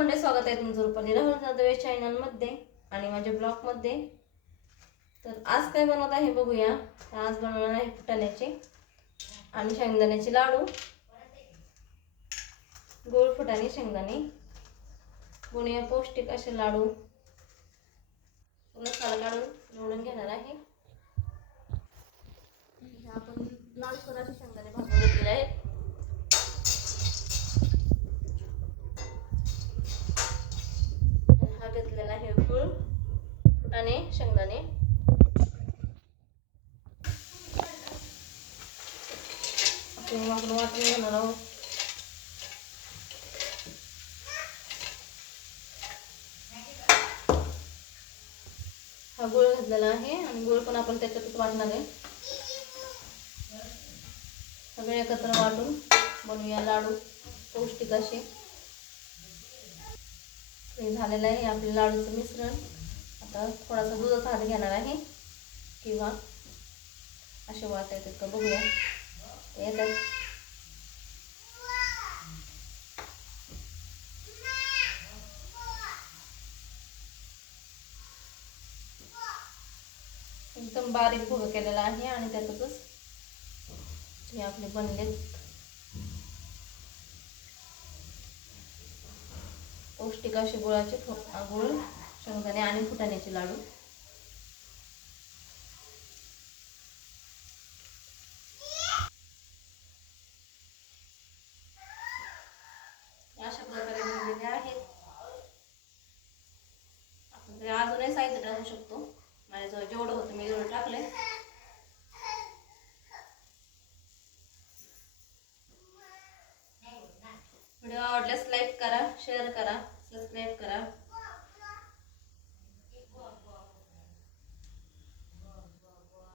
म्हणजे स्वागत आहे तुमचं रुपाली राहुल जाधव चॅनलमध्ये आणि माझ्या ब्लॉगमध्ये. तर आज काय बनवत आहे बघूया. आज बनवणार आहे फुटाण्याचे आणि शेंगदाण्याचे लाडू. गोड फुटाणे शेंगदाणे बनवूया पौष्टिक असे लाडू. मसाला काढून निवडून घेणार आहे. आपण लालसर असे शेंगदाणे भाजून घेतलेले आहेत. हा घेतलेला आहे गूळ फुटाणे शेंगदाणे. आपण वाटून घेणार आहोत. हा गूळ घातलेला आहे आणि गूळ पण आपण त्याच्यातच वाटणार आहे. सगळे एकत्र वाटून बनवूया लाडू पौष्टिक असे. हे झालेलं आहे आपल्या लाडूचं मिश्रण. आता थोडासा दुधाचा हात घेणार आहे किंवा असे वाटत येतात का बघूया. येतात. एकदम बारीक भुगा केलेला आहे आणि त्यातच हे आपले बनले पौष्टिक असे गुळाचे गुळ शेंगदाणे आणि फुटाण्याचे लाडू. अशा प्रकारे बनलेले आहेत. आपण अजूनही साहित्य टाकू शकतो. माझ्याजवळ जेवढं होतं मी एवढं टाकलंय. व्हिडिओ आवडल्यास लाईक करा, शेअर करा.